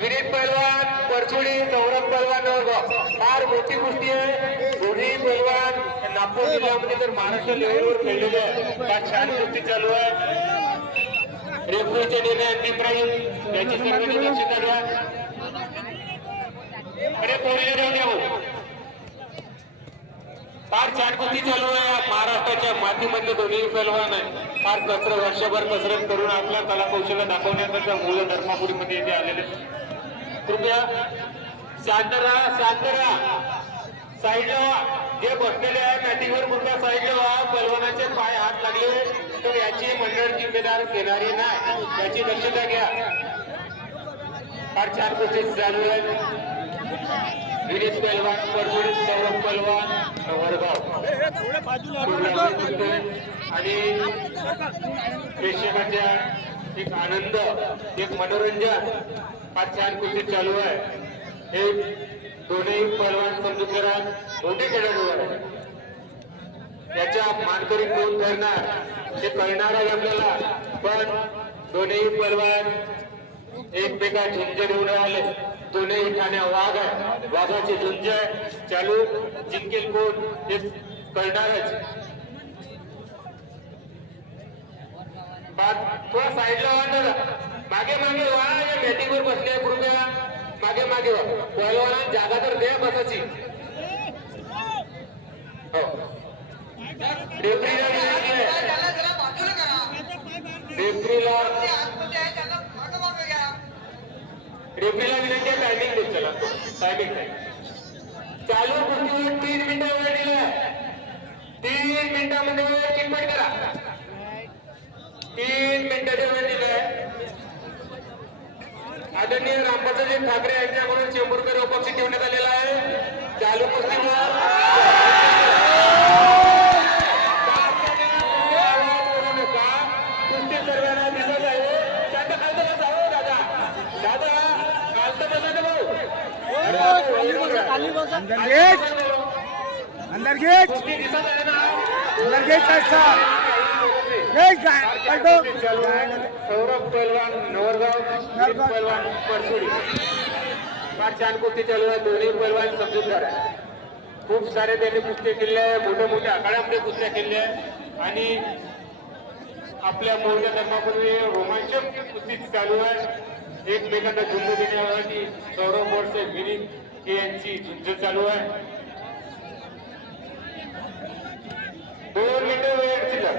विनीत पैलवान परचुडी, सौरभ पैलवान फार मोठी गोष्टी आहे. दोन्ही पैलवान नागपूर जिल्ह्यामध्ये तर महाराष्ट्र लेवलवर खेळलेले आहे. फार छान कुस्ती चालू आहे. रेफरीचे निर्णय अंतिम राहील याची सर्वांनी दक्षता घ्या. अरे पोरीला जाऊन या. फार छान कुस्ती चालू आहे. महाराष्ट्राच्या मातीमधले दोन्ही पैलवान आहे. फार वर्षभर कसरत करून आपल्या कला कौशल्य दाखवण्याकरता मूळ धर्मापुरीमध्ये येथे आलेले. कृपया शांत राहा. साईडला जे बसलेले आहे मॅटिंगवर कृपया साईडला व्हा. पैलवानाचे पाय हात लागले तर याची मंडळ जिम्मेदार घेणारी नाही, याची दक्षता घ्या. फार छान कुस्ती चालू आहे. विनीत पैलवान परचुडी, सौरभ पैलवान वडगाव आणि प्रेक्षकांच्या एक आनंद, एक मनोरंजन, फार छान कुस्ती चालू आहे. हे दोन्ही पैलवान समजून करा मोठे खेळाडू आहे. याच्या मानकरी कोण ठरणार हे कळणार आहे आपल्याला. पण दोन्ही पैलवान एकमेका झुंज देऊन राहिले. दोन्ही ठाण्या वाघ आहे. वाघाची झुंज चालू. जिंकेल कोण हे कळणारच. थोडा साईडला व्हा. मागे व्हा. या मॅटिंगवर बसले कृपया मागे व्हा. पैलवानांना जागा तर द्या बसाची. हो रेफरीला विनंती आहे. टायमिंग देत चला. टायमिंग चालू कुस्तीवर 3 मिनिटं वेळ दिलाय. 3 मिनिटांमध्ये चिटपट करा. 3 मिनिटाचा वेळ दिलाय. आदरणीय रामप्रसाद ठाकरे यांच्याकडून चेंबूरकर उपस्थित ठेवण्यात आलेला आहे. चालू कुस्तीवर कुस्ती सर्वांना दिसत आहे. शांत खालतं बसा. दादा खालतं बसा भाऊ. अंदर गेट कुस्ती दिसत आहे ना. अंदर गेट कैसा सौरभ पैलवान नवरगाव, पैलवान परचुडी. फार छान कुस्ती चालू आहे. दोन्ही पैलवान समजूतदार आहे. खूप सारे त्यांनी कुस्ती केले आहे. मोठ्या आखाड्यामध्ये कुस्त्या केल्या आहे आणि आपल्या मोठ्या धर्मापूर्वी रोमांचक कुस्ती चालू आहे. एकमेकांना झुंज देण्यासाठी सौरभ वर्षे विनीत यांची झुंज चालू आहे. 2 मिनिटं वेळ शिल्लक.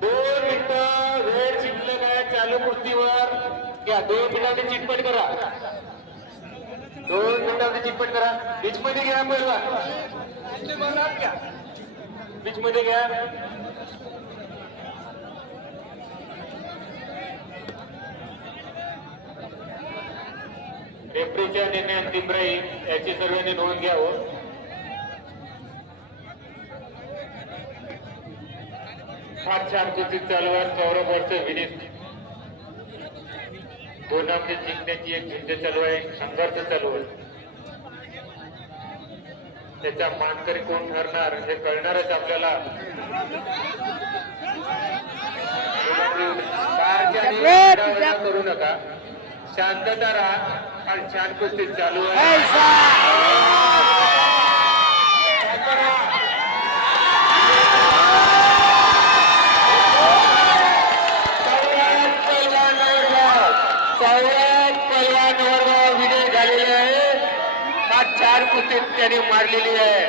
2 मिनिटं वेळ शिल्लक आहे. चालू कुस्तीवर घ्या. 2 मिनिटांची चिटपट करा. 2 मिनिटांची चिटपट करा. बीच मध्ये घ्या. पहिला बीच मध्ये घ्या. रेफरीच्या निर्णय अंतिम राहील याची सर्वांनी नोंद घ्यावं. फार छान कुस्ती चालू आहे. सौरभ वर्षे विनीत दोनामध्ये जिंकण्याची एक झुंज चालू आहे. संघर्ष चालू आहे. त्याच्या मानकरी कोण ठरणार हे कळणारच आपल्याला. करू नका. शांतता राहा. आणि छान कुस्ती चालू आहे. विजय झालेले आहे. 4 कुस्ती त्यांनी मारलेली आहे.